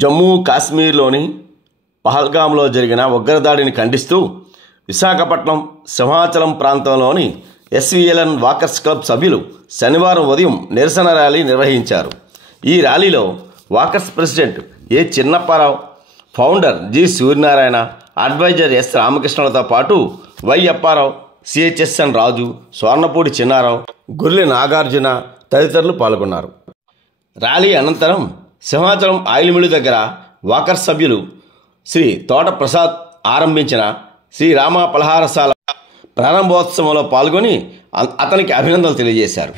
జమ్మూ కాశ్మీర్లోని పహల్గామ్లో జరిగిన ఉగ్రదాడిని ఖండిస్తూ విశాఖపట్నం సింహాచలం ప్రాంతంలోని ఎస్వీఎల్ఎన్ వాకర్స్ క్లబ్ సభ్యులు శనివారం ఉదయం నిరసన ర్యాలీ నిర్వహించారు. ఈ ర్యాలీలో walkers president A Chinnapparao, founder G Suryanarayana, advisor S రామకృష్ణలతో పాటు వై అప్పారావు, సిహెచ్ఎస్ఎన్ రాజు, స్వర్ణపూడి చిన్నారావు, గుర్లె నాగార్జున తదితరులు పాల్గొన్నారు. ర్యాలీ అనంతరం సింహాచలం ఆయిల్ మిల్లు దగ్గర వాకర్స్ సభ్యులు శ్రీ తోట ప్రసాద్ ఆరంభించిన శ్రీరామ పలహారశాల ప్రారంభోత్సవంలో పాల్గొని అతనికి అభినందనలు తెలియజేశారు.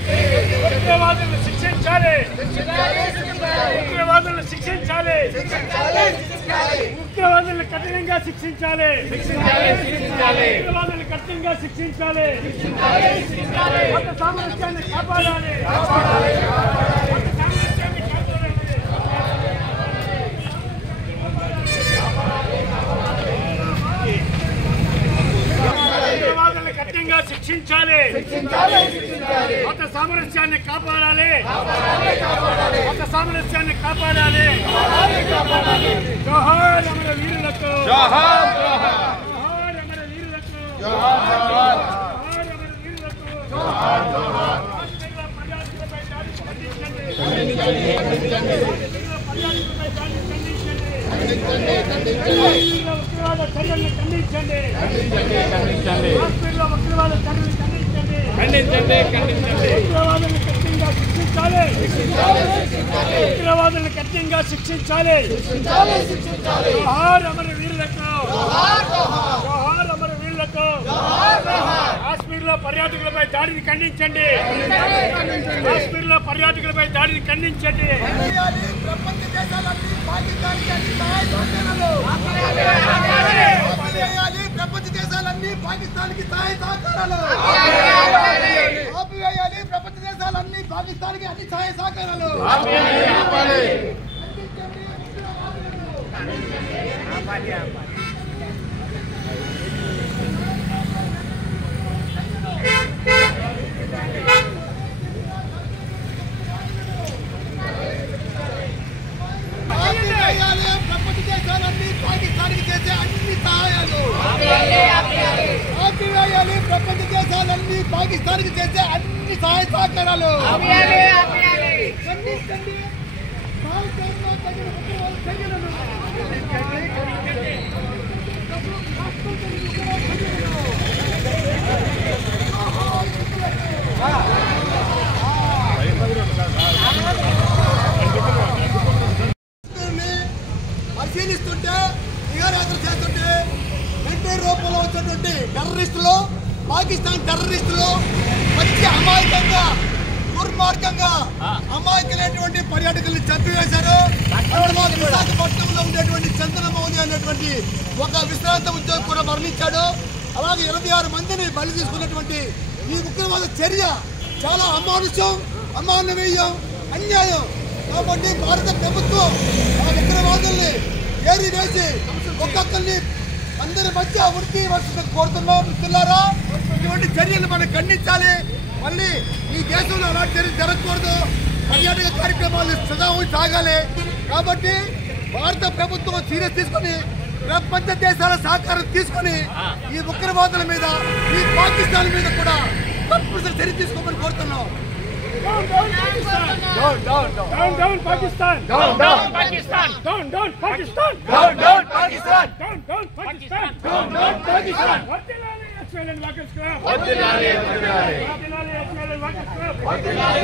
శిక్షించాలి, మత సామరస్యాన్ని కాపాడాలి, మత సామరస్యాన్ని కాపాడాలి. జోహార్ అమర వీరులకు, జోహార్ జోహార్ అమర వీరులకు, జోహార్ అమర వీరులకు, జోహార్ జోహార్. పర్యాటకులపై దాడి ఖండించండి, ఉగ్రవాద చర్యలను ఖండించండి, కాశ్మీర్లో ఉగ్రవాద చర్యలు ఖండించండి, ఉగ్రవాదులను కఠినంగా శిక్షించాలి, ఉగ్రవాదులను కఠినంగా శిక్షించాలి. జోహార్ అమర వీరులకు, జోహార్ అమర వీరులకు. కాశ్మీర్లో పర్యాటకులపై దాడిని ఖండించండి, కాశ్మీర్లో పర్యాటకులపై దాడిని ఖండించండి. ప్రపంచ దేశాలన్నీ పాకిస్తాన్కి సహాయ సహకారాలు ఆపివేయాలి. ప్రపంచ దేశాలన్నీ పాకిస్తాన్కి అన్ని సహాయ సహకారాలు ప్రపంచ దేశాలన్నీ పాకిస్తాన్కి చేసే అన్ని సహాయాలు ఆపివేయాలి. ప్రపంచ దేశాలన్నీ పాకిస్తాన్కి చేసే అన్ని సహాయ సహకారాలు పరిశీలిస్తుంటే నిఘాయాత్ర చేస్తుంటే వెంటనే రూపంలో వచ్చినటువంటి టెర్రరిస్టులు, పాకిస్తాన్ టెర్రరిస్టులు మంచి అమాయకంగా దుర్మార్గంగా అమాయకులైనటువంటి పర్యాటకుల్ని చంపివేశారు. విశాఖపట్నంలో ఉండేటువంటి చంద్రమౌళి అనేటువంటి ఒక విశ్రాంత ఉద్యోగి కూడా మరణించాడు. అలాగే 26 మందిని బలి తీసుకున్నటువంటి ఈ ఉగ్రవాద చర్య చాలా అమానుషం, అమానవీయం, అన్యాయం. కాబట్టి భారత ప్రభుత్వం ఆ ఉగ్రవాదుల్ని ఏరి వేసి ఒక్కొక్కరిని అందరి మధ్య ఉరికి వర్షం కోరుతున్నాం. మిత్రులారా, ఇటువంటి చర్యలు మనం ఖండించాలి. మళ్ళీ ఈ దేశంలో అలాంటి చర్యలు జరగకూడదు. పర్యాటక కార్యక్రమాలు సదా సాగాలి. కాబట్టి భారత ప్రభుత్వం సీరియస్ తీసుకుని ప్రపంచ దేశాల సహకారం తీసుకుని ఈ ఉగ్రవాదుల మీద, ఈ పాకిస్తాన్ మీద కూడా తప్పనిసరి చర్య తీసుకోమని కోరుతున్నాం. Down, down Pakistan! Down, down, down. Down, down Pakistan! Down, down Pakistan! Down, down Pakistan! Down, down Pakistan! Down, down Pakistan! Down, down Pakistan! Wadilali SWLN Workers Club! Wadilali SWLN Workers Club! Wadilali